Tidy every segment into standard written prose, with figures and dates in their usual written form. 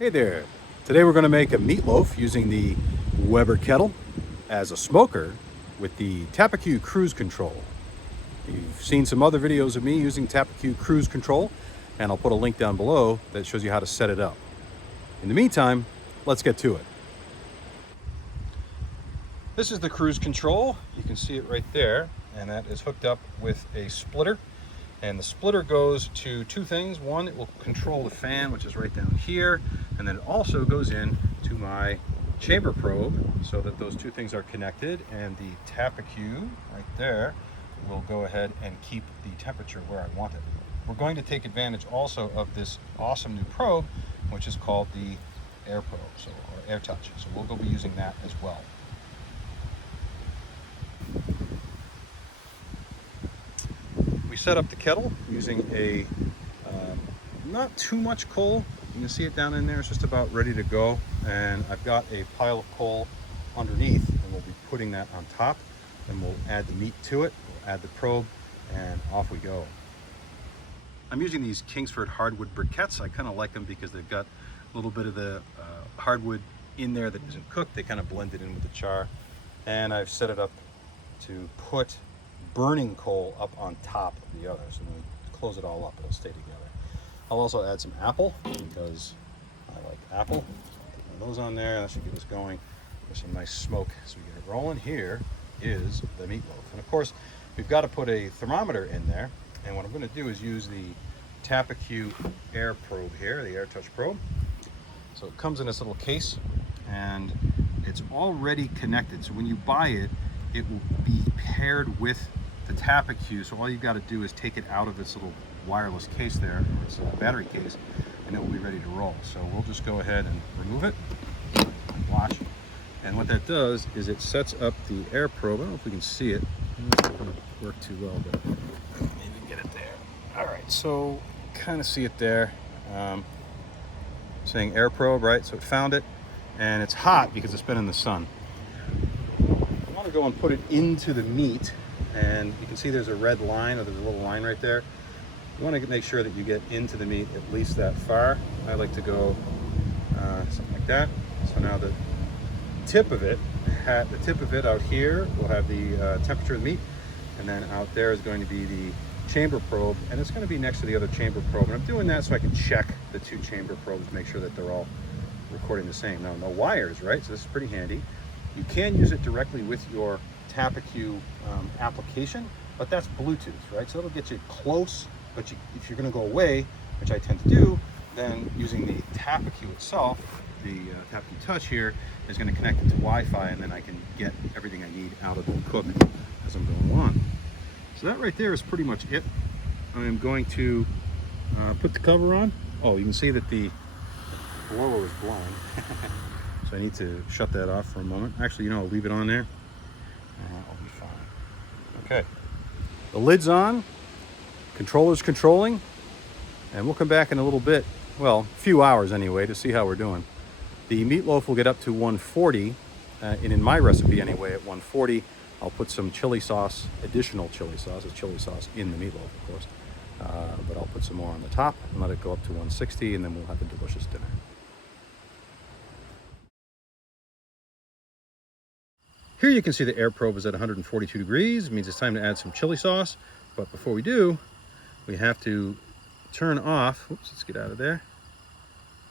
Hey there. Today we're going to make a meatloaf using the Weber kettle as a smoker with the Tappecue cruise control. You've seen some other videos of me using Tappecue cruise control, and I'll put a link down below that shows you how to set it up. In the meantime, let's get to it. This is the cruise control. You can see it right there, and that is hooked up with a splitter. And the splitter goes to two things. One, it will control the fan, which is right down here. And then it also goes in to my chamber probe so that those two things are connected. And the Tappecue right there will go ahead and keep the temperature where I want it. We're going to take advantage also of this awesome new probe, which is called the AirProbe, or AirTouch. So we'll go be using that as well. We set up the kettle using a not too much coal. You can see it down in there. It's just about ready to go. And I've got a pile of coal underneath, and we'll be putting that on top. Then we'll add the meat to it. We'll add the probe, and off we go. I'm using these Kingsford Hardwood Briquettes. I kind of like them because they've got a little bit of the hardwood in there that isn't cooked. They kind of blend it in with the char. And I've set it up to put burning coal up on top of the other. So when we close it all up, it'll stay together. I'll also add some apple because I like apple. Put one of those on there. That should get us going. There's some nice smoke as we get it rolling. Here is the meatloaf. And of course, we've got to put a thermometer in there. And what I'm going to do is use the Tappecue AirProbe here, the AirTouch probe. So it comes in this little case, and it's already connected. So when you buy it, it will be paired with the Tappecue. So all you've got to do is take it out of this little wireless case there, or it's a battery case, and it will be ready to roll. So we'll just go ahead and remove it, watch. And what that does is it sets up the AirProbe. I don't know if we can see it. I don't know if it's going to work too well, but maybe get it there. All right, so kind of see it there. Saying AirProbe, right? So it found it, and it's hot because it's been in the sun. I want to go and put it into the meat, and you can see there's a red line, or there's a little line right there. You want to make sure that you get into the meat at least that far. I like to go something like that. So now the tip of it out here will have the temperature of the meat, and then out there is going to be the chamber probe, and it's going to be next to the other chamber probe. And I'm doing that so I can check the two chamber probes, make sure that they're all recording the same. Now, no wires, right? So this is pretty handy. You can use it directly with your Tappecue application, but that's Bluetooth, right? So it'll get you close, but if you're going to go away, which I tend to do, then using the Tappecue itself, the Tappecue Touch here, is going to connect it to Wi-Fi, and then I can get everything I need out of the cook as I'm going along. So that right there is pretty much it. I'm going to put the cover on. Oh, you can see that the blower is blowing. So I need to shut that off for a moment. Actually, I'll leave it on there. I'll be fine. Okay. The lid's on. Controller's controlling. And we'll come back in a little bit. Well, a few hours anyway, to see how we're doing. The meatloaf will get up to 140. And in my recipe anyway, at 140, I'll put some chili sauce, additional chili sauce. It's chili sauce in the meatloaf, of course. But I'll put some more on the top and let it go up to 160, and then we'll have a delicious dinner. Here you can see the AirProbe is at 142 degrees. It means it's time to add some chili sauce. But before we do, we have to turn off. Oops, let's get out of there.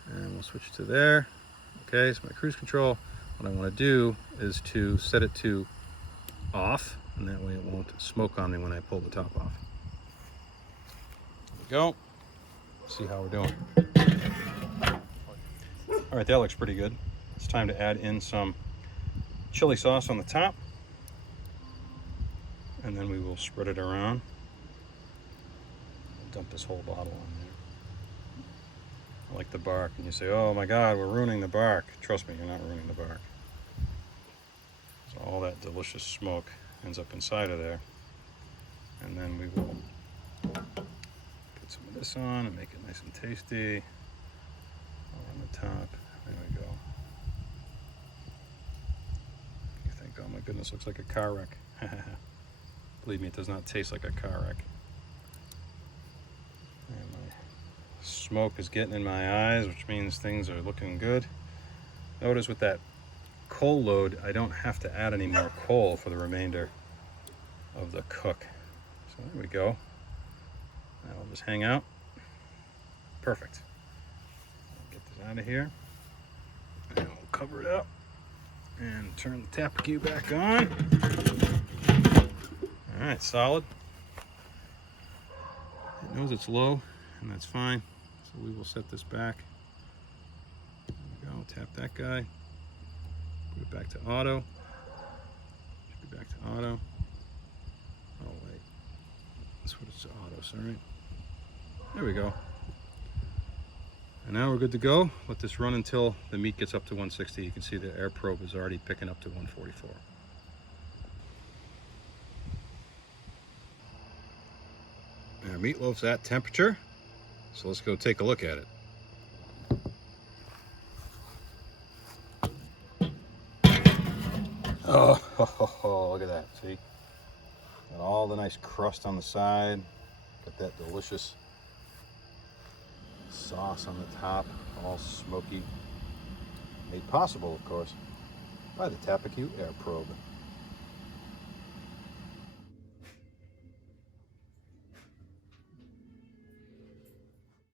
And we'll switch to there. Okay, so my cruise control. What I want to do is to set it to off, and that way it won't smoke on me when I pull the top off. There we go. See how we're doing. All right, that looks pretty good. It's time to add in some chili sauce on the top, and then we will spread it around. I'll dump this whole bottle on there. I like the bark, and you say, oh my God, we're ruining the bark. Trust me, you're not ruining the bark. So all that delicious smoke ends up inside of there, and then we will put some of this on and make it nice and tasty. All on the top. There we go. You think, oh my goodness, looks like a car wreck. Believe me, it does not taste like a car wreck. And my smoke is getting in my eyes, which means things are looking good. Notice with that coal load, I don't have to add any more coal for the remainder of the cook. So there we go. That'll just hang out. Perfect. Get this out of here. And we'll cover it up and turn the Tappecue back on. All right, solid. It knows it's low, and that's fine. So we will set this back. There we go. Tap that guy. Put it back to auto. Should be back to auto. Oh wait, that's what it's to auto. Sorry. There we go. And now we're good to go. Let this run until the meat gets up to 160. You can see the AirProbe is already picking up to 144. Our meatloaf's at temperature, so let's go take a look at it. Oh, look at that, see? Got all the nice crust on the side. Got that delicious sauce on the top, all smoky. Made possible, of course, by the Tappecue AirProbe.